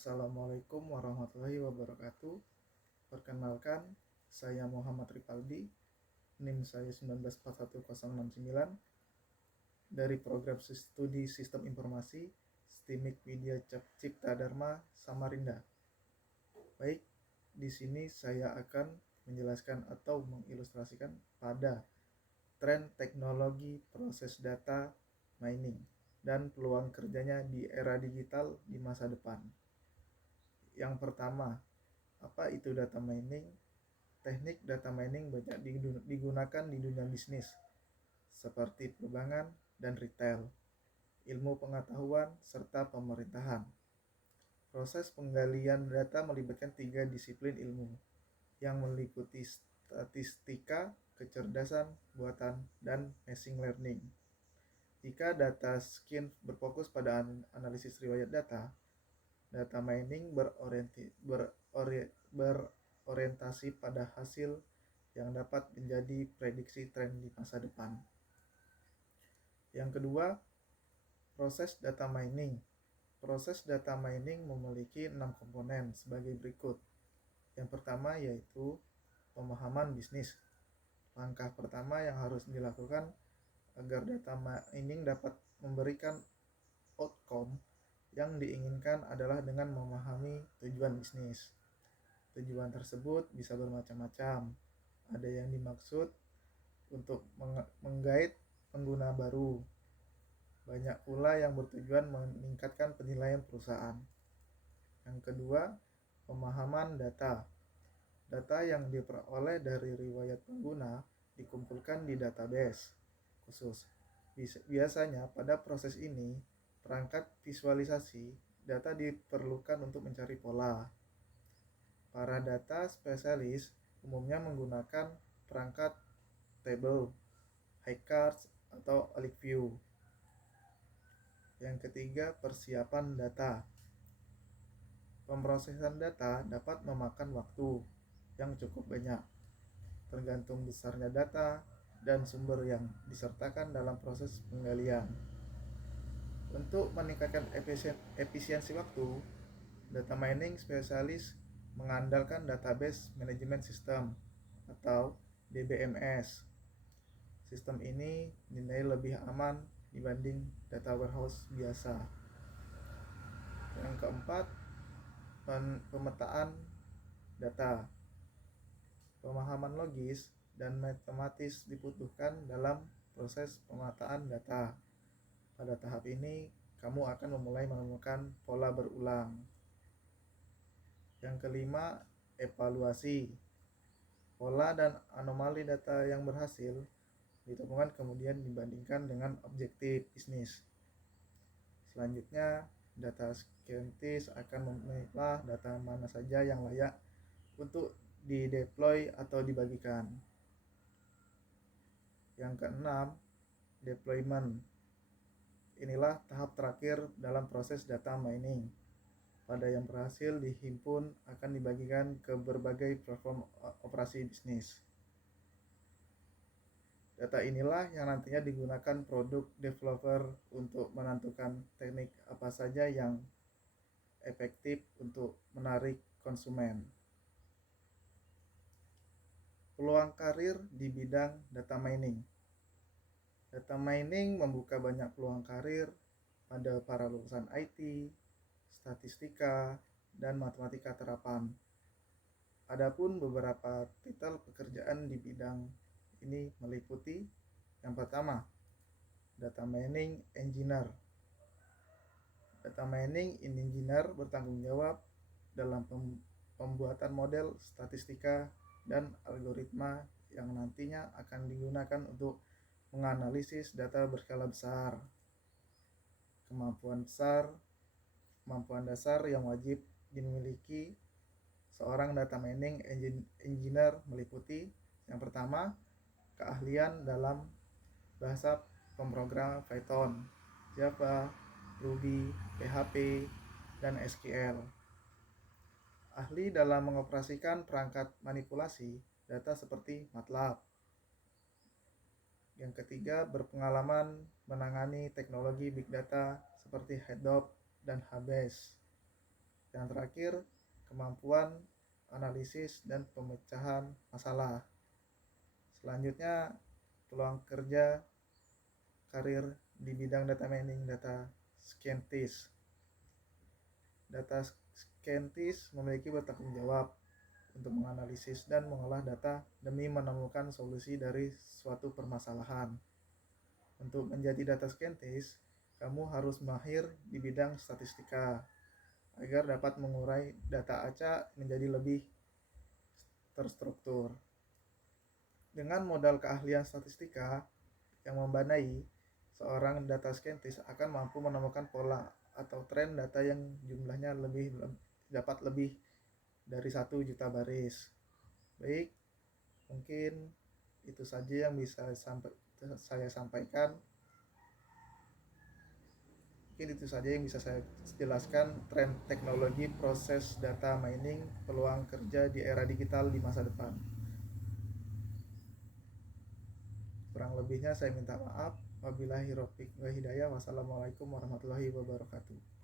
Assalamualaikum warahmatullahi wabarakatuh. Perkenalkan, saya Muhammad Ripaldi, NIM saya 1941069 dari program studi Sistem Informasi STIMIK Widya Cipta Dharma Samarinda. Baik, di sini saya akan menjelaskan atau mengilustrasikan pada tren teknologi proses data mining dan peluang kerjanya di era digital di masa depan. Yang pertama, apa itu data mining? Teknik data mining banyak digunakan di dunia bisnis seperti perbankan dan retail, ilmu pengetahuan, serta pemerintahan. Proses penggalian data melibatkan 3 disiplin ilmu yang meliputi statistika, kecerdasan buatan, dan machine learning. Jika data science berfokus pada analisis riwayat data, data mining berorientasi pada hasil yang dapat menjadi prediksi tren di masa depan. Yang kedua, proses data mining. Proses data mining memiliki 6 komponen sebagai berikut. Yang pertama yaitu pemahaman bisnis. Langkah pertama yang harus dilakukan agar data mining dapat memberikan outcome yang diinginkan adalah dengan memahami tujuan bisnis. Tujuan tersebut bisa bermacam-macam. Ada yang dimaksud untuk menggait pengguna baru. Banyak pula yang bertujuan meningkatkan penilaian perusahaan. Yang kedua, pemahaman data. Data yang diperoleh dari riwayat pengguna dikumpulkan di database khusus. Biasanya pada proses ini, perangkat visualisasi data diperlukan untuk mencari pola. Para data spesialis umumnya menggunakan perangkat table, Hikaars, atau OlikView. Yang ketiga, persiapan data. Pemrosesan data dapat memakan waktu yang cukup banyak, tergantung besarnya data dan sumber yang disertakan dalam proses penggalian. Untuk meningkatkan efisiensi waktu, data mining spesialis mengandalkan database management system atau DBMS. Sistem ini dinilai lebih aman dibanding data warehouse biasa. Yang keempat, pemetaan data. Pemahaman logis dan matematis dibutuhkan dalam proses pemetaan data. Pada tahap ini, kamu akan memulai menemukan pola berulang. Yang kelima, evaluasi. Pola dan anomali data yang berhasil ditemukan kemudian dibandingkan dengan objektif bisnis. Selanjutnya, data scientist akan memilah data mana saja yang layak untuk dideploy atau dibagikan. Yang keenam, deployment. Inilah tahap terakhir dalam proses data mining. Pada yang berhasil dihimpun akan dibagikan ke berbagai platform operasi bisnis. Data inilah yang nantinya digunakan produk developer untuk menentukan teknik apa saja yang efektif untuk menarik konsumen. Peluang karir di bidang data mining. Data mining membuka banyak peluang karir pada para lulusan IT, statistika, dan matematika terapan. Adapun beberapa titel pekerjaan di bidang ini meliputi yang pertama, data mining engineer. Data mining engineer bertanggung jawab dalam pembuatan model statistika dan algoritma yang nantinya akan digunakan untuk menganalisis data berskala besar. Kemampuan dasar yang wajib dimiliki seorang data mining engineer meliputi yang pertama, keahlian dalam bahasa pemrogram Python, Java, Ruby, PHP, dan SQL. Ahli dalam mengoperasikan perangkat manipulasi data seperti MATLAB. Yang ketiga, berpengalaman menangani teknologi big data seperti Hadoop dan HBase. Yang terakhir, kemampuan analisis dan pemecahan masalah. Selanjutnya, peluang kerja karir di bidang data mining, data scientist. Data scientist memiliki bertanggung jawab untuk menganalisis dan mengolah data demi menemukan solusi dari suatu permasalahan. Untuk menjadi data scientist, kamu harus mahir di bidang statistika agar dapat mengurai data acak menjadi lebih terstruktur. Dengan modal keahlian statistika yang memadai, seorang data scientist akan mampu menemukan pola atau tren data yang jumlahnya dapat lebih dari 1 juta baris. Baik, mungkin itu saja yang bisa saya sampaikan. Mungkin itu saja yang bisa saya jelaskan tren teknologi proses data mining, peluang kerja di era digital di masa depan. Kurang lebihnya saya minta maaf. Wabillahi taufiq wal hidayah. Wassalamualaikum warahmatullahi wabarakatuh.